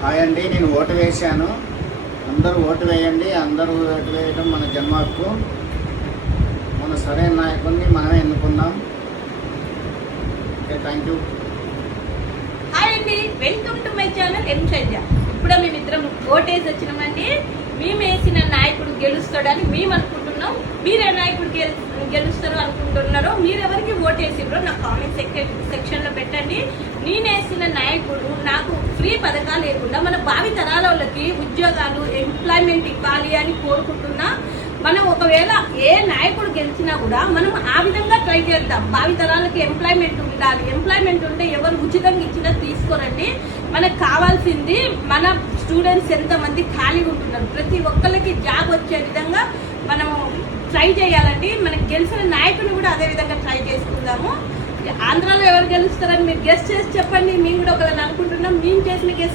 Hi అండి, నేను vote వేశాను. అందరూ ఓటు వేయండి. అందరూ ఓటు వేయడం మన జన్మ హక్కు. మన సరైన నాయకుడిని మనమే ఎన్నుకుందాం. Okay, thank you. హాయ్ అండి, welcome to my channel M Shaija. ఇప్పుడు మేమిద్దరం ఓటేసి వచ్చినామండి. మేము వేసిన నాయకుడు గెలుస్తాడని మేము అనుకుంటున్నాం. మీరే నాయకుడు గెలుస్తారు అనుకుంటున్నారో, మీరెవరికి ఓటేసిరో నాకు కామెంట్ సెక్షన్లో పెట్టండి. నేను వేసిన నాయకుడు నాకు ఫ్రీ పథకాలు లేకుండా మన భావి తరాల వాళ్ళకి ఉద్యోగాలు, ఎంప్లాయ్మెంట్ ఇవ్వాలి అని కోరుకుంటున్నా. మనం ఒకవేళ ఏ నాయకుడు గెలిచినా కూడా మనం ఆ విధంగా ట్రై చేద్దాం. భావి తరాలకి ఎంప్లాయ్మెంట్ ఉండాలి. ఎంప్లాయ్మెంట్ ఉంటే ఎవరు ఉచితంగా ఇచ్చినా తీసుకోరండి. మనకు కావాల్సింది మన స్టూడెంట్స్ ఎంతమంది ఖాళీగా ఉంటున్నారు, ప్రతి ఒక్కరికి జాబ్ వచ్చే విధంగా మనము ట్రై చేయాలండి. మనకు గెలిచిన నాయకుడిని కూడా అదే విధంగా ట్రై చేసుకుందాము. ఆంధ్రాలో ఎవరు గెలుస్తారని మీరు గెస్ట్ చేసి చెప్పండి. మేము కూడా ఒకవేళ అనుకుంటున్నాం. మేము చేసిన గెస్ట్